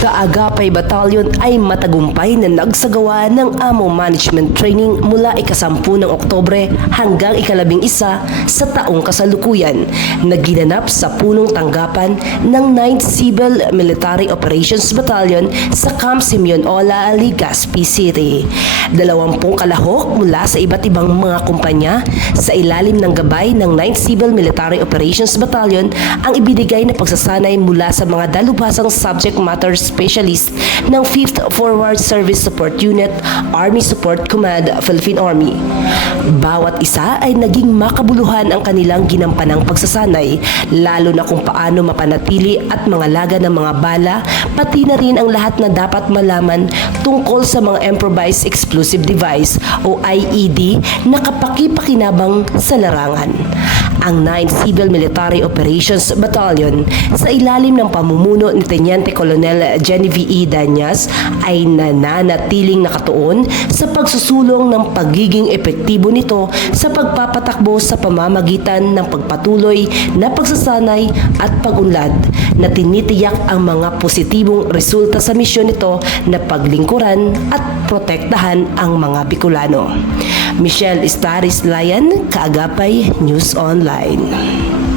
sa Agapay Battalion ay matagumpay na nagsagawa ng AMO Management Training mula ikasampu ng Oktobre hanggang ikalabing isa sa taong kasalukuyan na ginanap sa punong tanggapan ng 9th Civil Military Operations Battalion sa Camp Simeon Ola, Legazpi City. Dalawampung kalahok mula sa iba't ibang mga kumpanya sa ilalim ng gabay ng 9th Civil Military Operations Battalion ang ibinigay na pagsasanay mula sa mga dalubhasang subject matter specialist ng 5th Forward Service Support Unit, Army Support Command, Philippine Army. Bawat isa ay naging makabuluhan ang kanilang ginampanang pagsasanay, lalo na kung paano mapanatili at mangalaga ng mga bala, pati na rin ang lahat na dapat malaman tungkol sa mga Improvised Explosive Device o IED na kapakipakinabang sa larangan ang 9th Civil Military Operations Battalion sa ilalim ng pamumuno ni Teniente Colonel Genevieve E. Danyas ay nananatiling nakatuon sa pagsusulong ng pagiging epektibo nito sa pagpapatakbo sa pamamagitan ng pagpatuloy na pagsasanay at pagunlad na tinitiyak ang mga positibong resulta sa misyon nito na paglingkuran at protektahan ang mga Bicolano. Michelle Staris Layan, Kaagapay News Online. line.